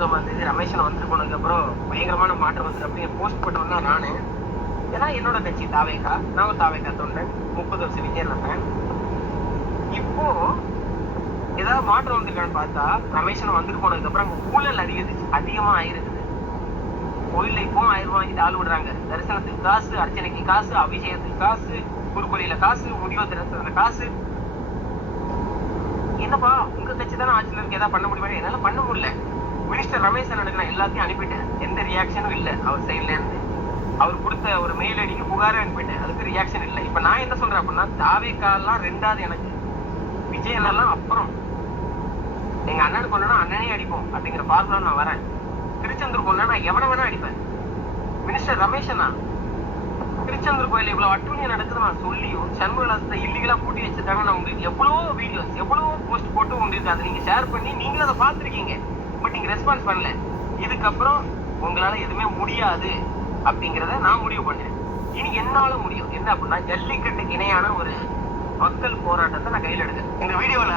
ரமேஷன் வந்துட்டு போனதுக்கப்புறம் பயங்கரமான மாற்றம் வந்து அப்படியே போஸ்ட் பண்ணோம்னா நானு, ஏன்னா என்னோட கட்சி தாவேகா, நான் ஒரு தாவேகா தொண்டன், 30 வருஷம் விஜய் இருந்தேன். இப்போ ஏதாவது மாற்றம் வந்திருக்கான்னு பார்த்தா ரமேஷன் வந்துட்டு போனதுக்கு அப்புறம் அங்க ஊழல் அதிகமா ஆயிருக்குது. கோயில்ல இப்போ 1000 ரூபாய் வாங்கிட்டு ஆள் விடுறாங்க. தரிசனத்துக்கு காசு, அர்ச்சனைக்கு காசு, அபிஷேகத்துக்கு காசு, குருக்குழியில காசு, முடிவு தினத்துல காசு. என்னப்பா உங்க கட்சி தானே ஆட்சியில் இருக்கு, ஏதாவது பண்ண முடியுமா? என்னால பண்ண முடியல. மினிஸ்டர் ரமேஷ் அண்ணனுக்கு நான் எல்லாத்தையும் அனுப்பிட்டேன், எந்த ரியாக்ஷனும் இல்லை அவர் சைட்ல இருந்து. அவர் கொடுத்த ஒரு மெயில் ஐடிக்கு புகாரே அனுப்பிட்டேன், அதுக்கு ரியாக்ஷன் இல்லை. இப்ப நான் என்ன சொல்றேன் அப்படின்னா, தாவேக்காலாம் ரெண்டாவது எனக்கு, விஜய் அண்ணெல்லாம் அப்புறம். எங்க அண்ணனுக்கு கொண்டா அண்ணனே அடிப்போம் அப்படிங்கிற பார்முலா நான் வரேன். திருச்செந்தூர் கொண்டா நான் எவனை வேணா அடிப்பேன். மினிஸ்டர் ரமேஷ் அண்ணா திருச்செந்தூர் கோயில் இவ்வளவு அட்டூழியம் நடக்குது நான் சொல்லியும் சண்முகத்தை இல்லீகலா பூட்டி வச்சிருக்காங்க. நான் உங்களுக்கு எவ்வளவோ வீடியோஸ் எவ்வளவோ போஸ்ட் போட்டு உங்களுக்கு அதை நீங்க ஷேர் பண்ணி நீங்களும் அதை பார்த்துருக்கீங்க. பட் நீங்க ரெஸ்பான்ஸ் பண்ணல. இதுக்கப்புறம் உங்களால எதுவுமே முடியாது அப்படிங்கிறத நான் முடிவு பண்ணேன். இனி என்னால முடியும் என்ன அப்படின்னா, ஜல்லிக்கட்டுக்கு இணையான ஒரு மக்கள் போராட்டத்தை நான் கையில் எடுக்கிறேன். இந்த வீடியோல